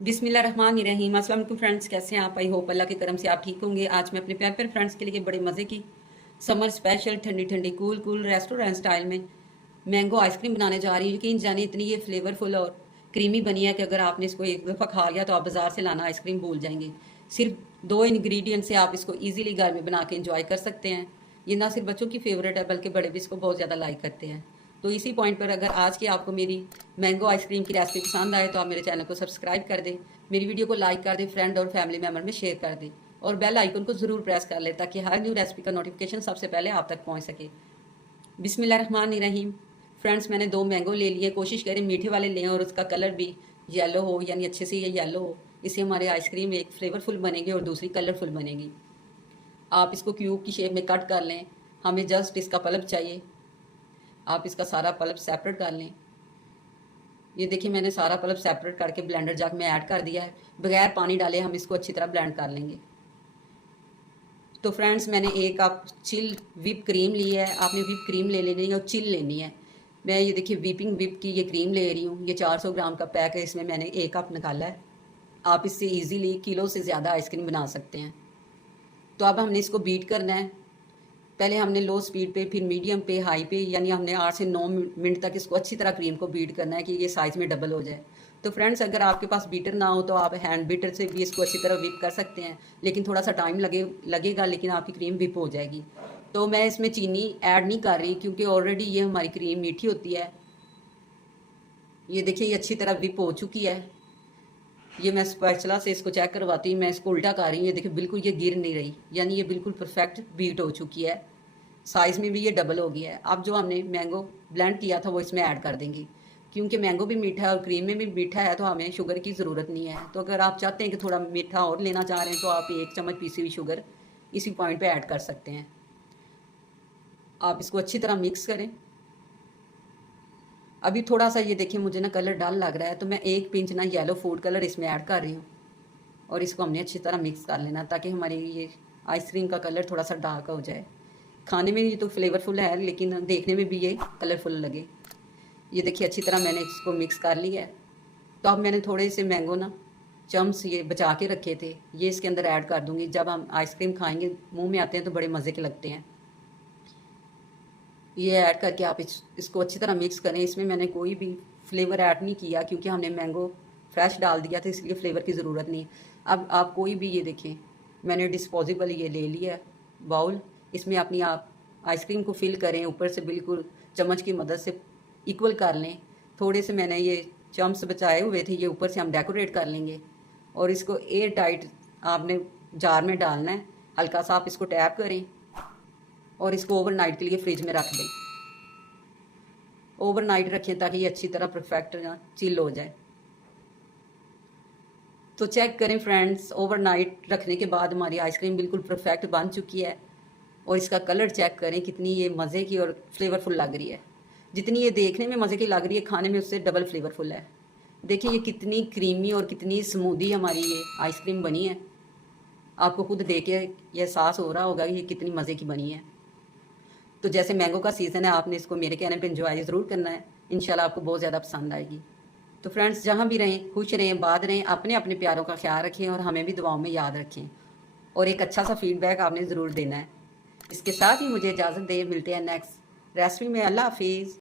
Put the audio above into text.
बिस्मिल्लाहिर्रहमानिर्रहीम। अस्सलाम वालेकुम फ्रेंड्स, कैसे हैं आप? आई होप अल्लाह के करम से आप ठीक होंगे। आज मैं अपने प्यारे प्यारे फ्रेंड्स के लिए बड़े मज़े की समर स्पेशल ठंडी ठंडी कूल कूल रेस्टोरेंट स्टाइल में मैंगो आइसक्रीम बनाने जा रही हूँ। यकीन जानिए इतनी ये फ्लेवरफुल और क्रीमी बनी है कि अगर आपने इसको एक दफ़ा खा लिया तो आप बाज़ार से लाना आइसक्रीम भूल जाएंगे। सिर्फ 2 इंग्रेडिएंट से आप इसको ईजिली घर में बना के इंजॉय कर सकते हैं। ये ना सिर्फ बच्चों की फेवरेट है बल्कि बड़े भी इसको बहुत ज़्यादा लाइक करते हैं। तो इसी पॉइंट पर अगर आज की आपको मेरी मैंगो आइसक्रीम की रेसिपी पसंद आए तो आप मेरे चैनल को सब्सक्राइब कर दें, मेरी वीडियो को लाइक कर दें, फ्रेंड और फैमिली मेम्बर में शेयर कर दें और बेल आइकन को ज़रूर प्रेस कर लें ताकि हर न्यू रेसिपी का नोटिफिकेशन सबसे पहले आप तक पहुंच सके। बिस्मिल्लाहिर्रहमानिर्रहीम। फ्रेंड्स, मैंने 2 मैंगो ले लिए। कोशिश करें मीठे वाले लें और उसका कलर भी येलो हो, यानी अच्छे से ये येलो हो। इससे हमारे आइसक्रीम एक फ्लेवरफुल बनेगी और दूसरी कलरफुल बनेगी। आप इसको क्यूब की शेप में कट कर लें। हमें जस्ट इसका पल्प चाहिए। आप इसका सारा पल्प सेपरेट कर लें। ये देखिए मैंने सारा पल्प सेपरेट करके ब्लेंडर जग में ऐड कर दिया है। बगैर पानी डाले हम इसको अच्छी तरह ब्लेंड कर लेंगे। तो फ्रेंड्स, मैंने 1 कप चिल व्हिप क्रीम ली है। आपने व्हिप क्रीम ले लेनी है और चिल लेनी है। मैं ये देखिए व्हिपिंग व्हिप की ये क्रीम ले रही हूँ। ये 400 ग्राम का पैक है, इसमें मैंने 1 कप निकाला है। आप इससे इजीली किलो से ज़्यादा आइसक्रीम बना सकते हैं। तो अब हमने इसको बीट करना है। पहले हमने लो स्पीड पे, फिर मीडियम पे, हाई पे, यानी हमने 8 से 9 मिनट तक इसको अच्छी तरह क्रीम को बीट करना है कि ये साइज़ में डबल हो जाए। तो फ्रेंड्स, अगर आपके पास बीटर ना हो तो आप हैंड बीटर से भी इसको अच्छी तरह व्हिप कर सकते हैं, लेकिन थोड़ा सा टाइम लगेगा, लेकिन आपकी क्रीम व्हिप हो जाएगी। तो मैं इसमें चीनी ऐड नहीं कर रही क्योंकि ऑलरेडी ये हमारी क्रीम मीठी होती है। ये देखिए ये अच्छी तरह व्हिप हो चुकी है। ये मैं स्पैचुला से इसको चेक करवाती हूँ। मैं इसको उल्टा कर रही हूँ। ये देखिए बिल्कुल ये गिर नहीं रही, यानी ये बिल्कुल परफेक्ट बीट हो चुकी है। साइज़ में भी ये डबल हो गया है। अब जो हमने मैंगो ब्लेंड किया था वो इसमें ऐड कर देंगे। क्योंकि मैंगो भी मीठा है और क्रीम में भी मीठा है तो हमें शुगर की ज़रूरत नहीं है। तो अगर आप चाहते हैं कि थोड़ा मीठा और लेना चाह रहे हैं तो आप 1 चम्मच पीसी हुई शुगर इसी पॉइंट पे ऐड कर सकते हैं। आप इसको अच्छी तरह मिक्स करें। अभी थोड़ा सा ये देखिए मुझे ना कलर डल लग रहा है, तो मैं 1 पिंच ना येलो फूड कलर इसमें ऐड कर रही हूँ और इसको हमने अच्छी तरह मिक्स कर लेना ताकि हमारी ये आइसक्रीम का कलर थोड़ा सा डार्क हो जाए। खाने में ये तो फ्लेवरफुल है लेकिन देखने में भी ये कलरफुल लगे। ये देखिए अच्छी तरह मैंने इसको मिक्स कर लिया है। तो अब मैंने थोड़े से मैंगो ना चम्स ये बचा के रखे थे, ये इसके अंदर ऐड कर दूंगी। जब हम आइसक्रीम खाएंगे मुंह में आते हैं तो बड़े मज़े के लगते हैं। ये ऐड करके आप इसको अच्छी तरह मिक्स करें। इसमें मैंने कोई भी फ्लेवर ऐड नहीं किया क्योंकि हमने मैंगो फ्रेश डाल दिया था, इसलिए फ्लेवर की ज़रूरत नहीं है। अब आप कोई भी ये देखें, मैंने डिस्पोजेबल ये ले लिया है बाउल। इसमें अपनी आप आइसक्रीम को फिल करें, ऊपर से बिल्कुल चम्मच की मदद से इक्वल कर लें। थोड़े से मैंने ये चम्स बचाए हुए थे, ये ऊपर से हम डेकोरेट कर लेंगे और इसको एयर टाइट आपने जार में डालना है। हल्का सा आप इसको टैप करें और इसको ओवरनाइट के लिए फ्रिज में रख दें। ओवरनाइट रखें ताकि ये अच्छी तरह परफेक्ट चिल हो जाए। तो चेक करें फ्रेंड्स, ओवरनाइट रखने के बाद हमारी आइसक्रीम बिल्कुल परफेक्ट बन चुकी है और इसका कलर चेक करें कितनी ये मज़े की और फ्लेवरफुल लग रही है। जितनी ये देखने में मज़े की लग रही है, खाने में उससे डबल फ्लेवरफुल है। देखिए ये कितनी क्रीमी और कितनी स्मूदी हमारी ये आइसक्रीम बनी है। आपको खुद देख के ये एहसास हो रहा होगा कि ये कितनी मज़े की बनी है। तो जैसे मैंगो का सीज़न है, आपने इसको मेरे कहने पे एंजॉय ज़रूर करना है। इंशाल्लाह आपको बहुत ज़्यादा पसंद आएगी। तो फ्रेंड्स, जहाँ भी रहें खुश रहें, बात रहें, अपने अपने प्यारों का ख्याल रखें और हमें भी दुआओं में याद रखें और एक अच्छा सा फीडबैक आपने ज़रूर देना है। इसके साथ ही मुझे इजाज़त दें, मिलते हैं नेक्स्ट रेसिपी में। अल्लाह हाफिज़।